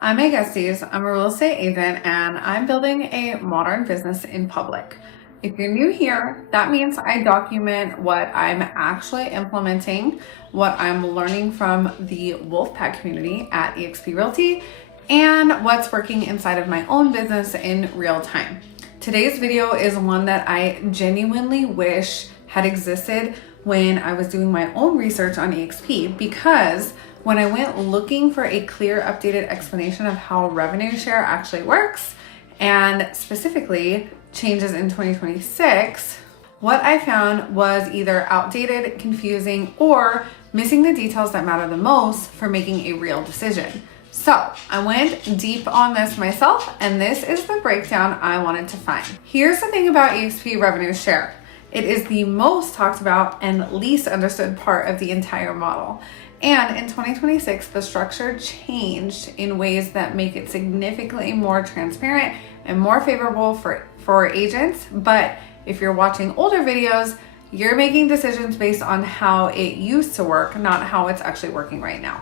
I'm Meg Estees. I'm a real estate agent and I'm building a modern business in public. If you're new here, that means I document what I'm actually implementing, what I'm learning from the Wolfpack community at eXp Realty, and what's working inside of my own business in real time. Today's video is one that I genuinely wish had existed when I was doing my own research on eXp, because when I went looking for a clear, updated explanation of how revenue share actually works, and specifically changes in 2026, what I found was either outdated, confusing, or missing the details that matter the most for making a real decision. So I went deep on this myself, and this is the breakdown I wanted to find. Here's the thing about eXp revenue share. It is the most talked about and least understood part of the entire model. And in 2026, the structure changed in ways that make it significantly more transparent and more favorable for agents. But if you're watching older videos, you're making decisions based on how it used to work, not how it's actually working right now.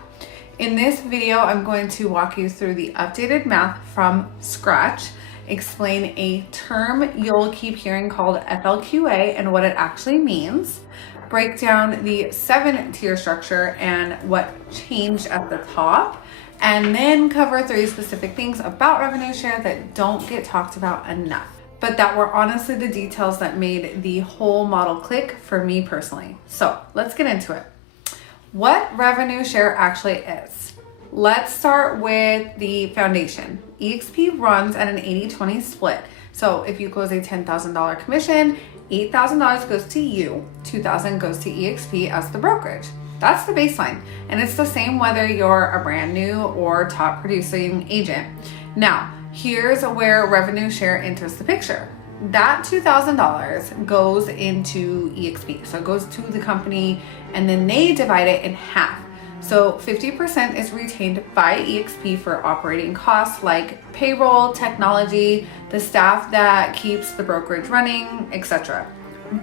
In this video, I'm going to walk you through the updated math from scratch, explain a term you'll keep hearing called FLQA and what it actually means, break down the 7-tier structure and what changed at the top, and then cover 3 specific things about revenue share that don't get talked about enough, but that were honestly the details that made the whole model click for me personally. So let's get into it. What revenue share actually is. Let's start with the foundation. eXp runs at an 80-20 split. So if you close a $10,000 commission, $8,000 goes to you, $2,000 goes to eXp as the brokerage. That's the baseline. And it's the same whether you're a brand new or top producing agent. Now, here's where revenue share enters the picture. That $2,000 goes into eXp. So it goes to the company and then they divide it in half. So 50% is retained by eXp for operating costs like payroll, technology, the staff that keeps the brokerage running, etc.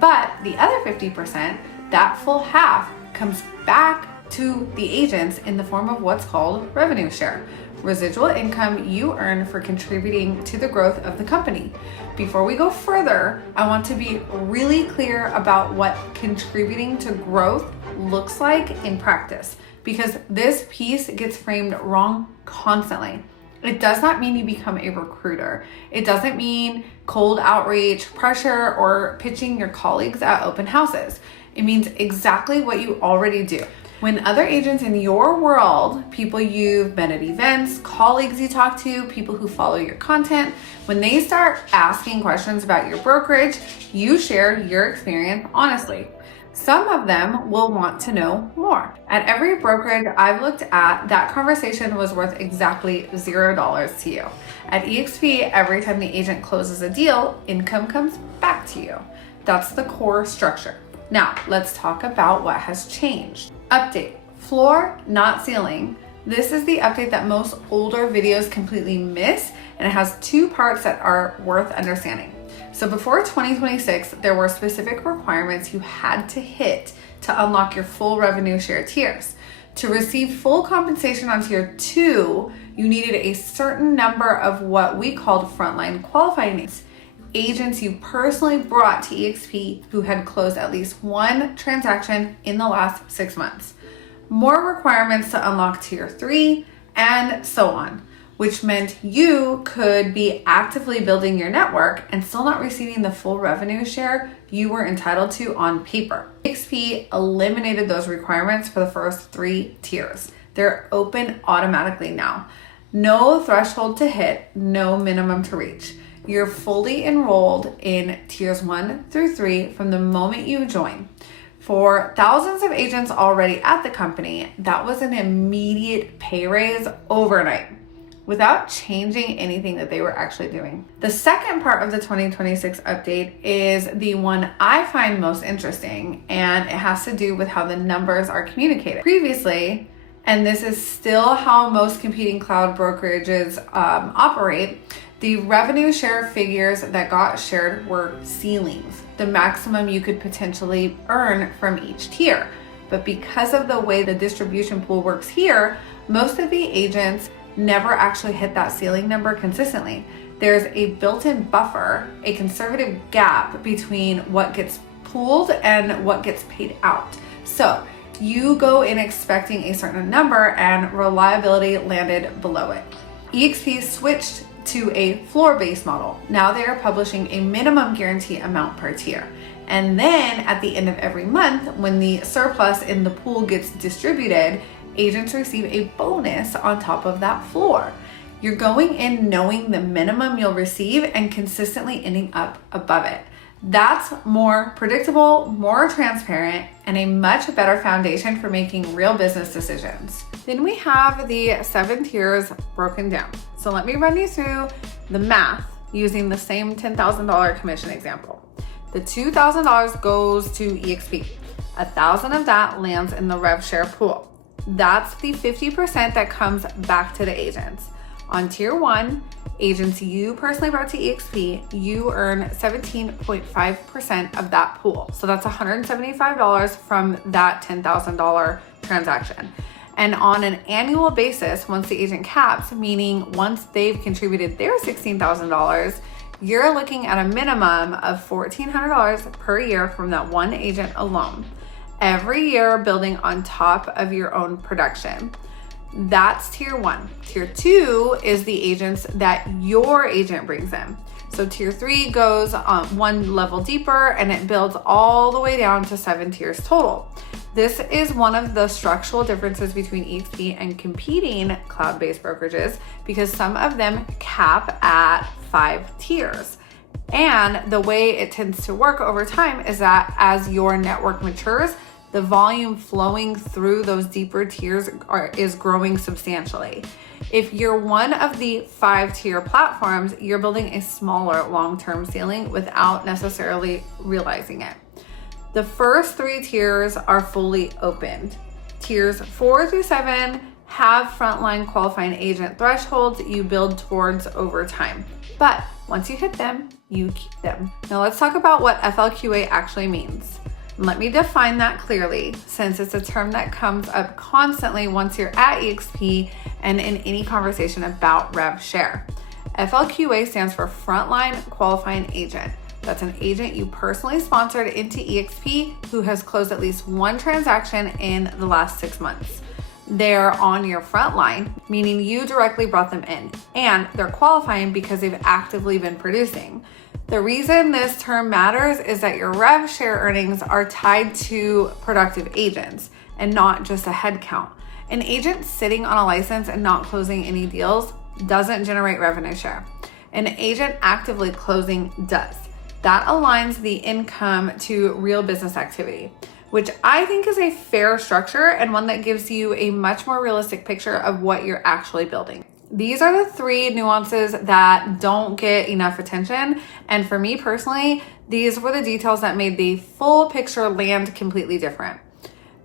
But the other 50%, that full half, comes back to the agents in the form of what's called revenue share, residual income you earn for contributing to the growth of the company. Before we go further, I want to be really clear about what contributing to growth looks like in practice, because this piece gets framed wrong constantly. It does not mean you become a recruiter. It doesn't mean cold outreach, pressure, or pitching your colleagues at open houses. It means exactly what you already do. When other agents in your world, people you've met at events, colleagues you talk to, people who follow your content, when they start asking questions about your brokerage, you share your experience honestly. Some of them will want to know more. At every brokerage I've looked at, that conversation was worth exactly $0 to you. At eXp, every time the agent closes a deal, income comes back to you. That's the core structure. Now, let's talk about what has changed. Update. Floor, not ceiling. This is the update that most older videos completely miss, and it has 2 parts that are worth understanding. So before 2026, there were specific requirements you had to hit to unlock your full revenue share tiers. To receive full compensation on tier 2, you needed a certain number of what we called frontline qualifying names, agents you personally brought to eXp who had closed at least 1 transaction in the last 6 months. More requirements to unlock tier 3, and so on, which meant you could be actively building your network and still not receiving the full revenue share you were entitled to on paper. eXp eliminated those requirements for the first 3 tiers. They're open automatically now. No threshold to hit, no minimum to reach. You're fully enrolled in tiers 1 through 3 from the moment you join. For thousands of agents already at the company, that was an immediate pay raise overnight, without changing anything that they were actually doing. The second part of the 2026 update is the one I find most interesting, and it has to do with how the numbers are communicated. Previously, and this is still how most competing cloud brokerages operate, the revenue share figures that got shared were ceilings, the maximum you could potentially earn from each tier. But because of the way the distribution pool works here, most of the agents never actually hit that ceiling number consistently. There's a built-in buffer, a conservative gap between what gets pooled and what gets paid out. So you go in expecting a certain number and reliability landed below it. eXp switched to a floor-based model. Now they are publishing a minimum guarantee amount per tier. And then at the end of every month, when the surplus in the pool gets distributed, agents receive a bonus on top of that floor. You're going in knowing the minimum you'll receive and consistently ending up above it. That's more predictable, more transparent, and a much better foundation for making real business decisions. Then we have the 7 tiers broken down. So let me run you through the math using the same $10,000 commission example. The $2,000 goes to eXp. $1,000 of that lands in the RevShare pool. That's the 50% that comes back to the agents. On tier 1, agents you personally brought to eXp, you earn 17.5% of that pool. So that's $175 from that $10,000 transaction. And on an annual basis, once the agent caps, meaning once they've contributed their $16,000, you're looking at a minimum of $1,400 per year from that one agent alone. Every year building on top of your own production. That's tier 1. Tier 2 is the agents that your agent brings in. So tier 3 goes one level deeper and it builds all the way down to 7 tiers total. This is one of the structural differences between eXp and competing cloud-based brokerages because some of them cap at 5 tiers. And the way it tends to work over time is that as your network matures, the volume flowing through those deeper tiers is growing substantially. If you're one of the 5-tier platforms, you're building a smaller long-term ceiling without necessarily realizing it. The first 3 tiers are fully opened. Tiers 4 through 7 have frontline qualifying agent thresholds you build towards over time. But once you hit them, you keep them. Now let's talk about what FLQA actually means. Let me define that clearly, since it's a term that comes up constantly once you're at eXp and in any conversation about RevShare. FLQA stands for Frontline Qualifying Agent. That's an agent you personally sponsored into eXp who has closed at least one transaction in the last 6 months. They're on your front line, meaning you directly brought them in, and they're qualifying because they've actively been producing. The reason this term matters is that your RevShare earnings are tied to productive agents and not just a head count. An agent sitting on a license and not closing any deals doesn't generate revenue share. An agent actively closing does. That aligns the income to real business activity, which I think is a fair structure and one that gives you a much more realistic picture of what you're actually building. These are the 3 nuances that don't get enough attention. And for me personally, these were the details that made the full picture land completely different.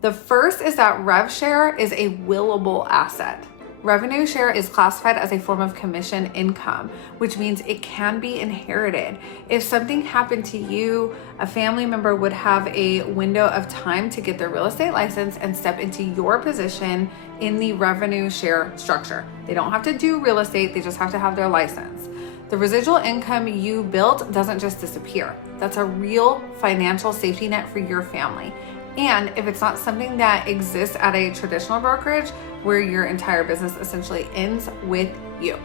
The first is that RevShare is a willable asset. Revenue share is classified as a form of commission income, which means it can be inherited. If something happened to you, a family member would have a window of time to get their real estate license and step into your position in the revenue share structure. They don't have to do real estate, they just have to have their license. The residual income you built doesn't just disappear. That's a real financial safety net for your family. And if it's not something that exists at a traditional brokerage where your entire business essentially ends with you.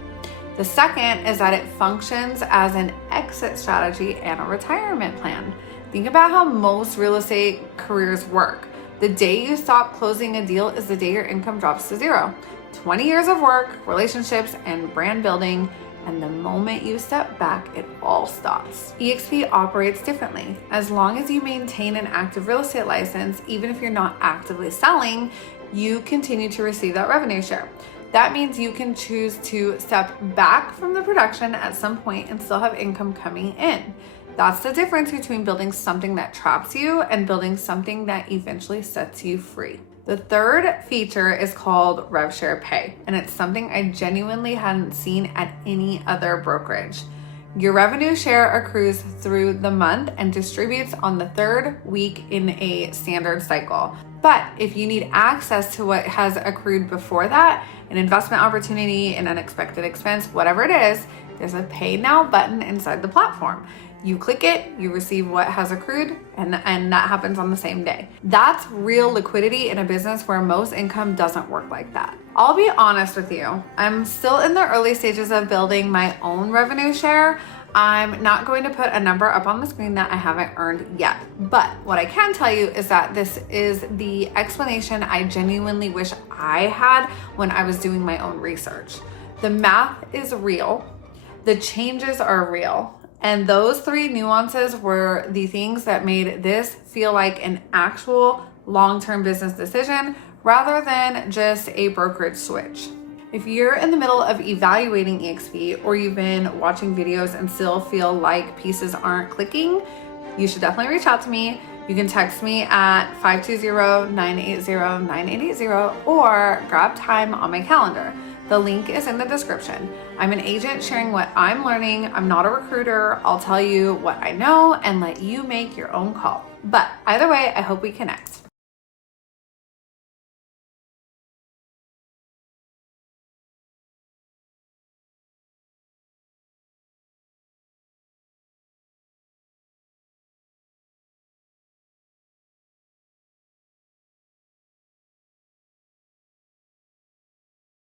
The second is that it functions as an exit strategy and a retirement plan. Think about how most real estate careers work. The day you stop closing a deal is the day your income drops to 0. 20 years of work, relationships, and brand building, and the moment you step back, it all stops. eXp operates differently. As long as you maintain an active real estate license, even if you're not actively selling, you continue to receive that revenue share. That means you can choose to step back from the production at some point and still have income coming in. That's the difference between building something that traps you and building something that eventually sets you free. The third feature is called RevShare Pay, and it's something I genuinely hadn't seen at any other brokerage. Your revenue share accrues through the month and distributes on the 3rd week in a standard cycle. But if you need access to what has accrued before that, an investment opportunity, an unexpected expense, whatever it is, there's a pay now button inside the platform. You click it, you receive what has accrued, and that happens on the same day. That's real liquidity in a business where most income doesn't work like that. I'll be honest with you, I'm still in the early stages of building my own revenue share. I'm not going to put a number up on the screen that I haven't earned yet. But what I can tell you is that this is the explanation I genuinely wish I had when I was doing my own research. The math is real. The changes are real. And those three nuances were the things that made this feel like an actual long-term business decision rather than just a brokerage switch. If you're in the middle of evaluating eXp or you've been watching videos and still feel like pieces aren't clicking, you should definitely reach out to me. You can text me at 520-980-9880 or grab time on my calendar. The link is in the description. I'm an agent sharing what I'm learning. I'm not a recruiter. I'll tell you what I know and let you make your own call. But either way, I hope we connect.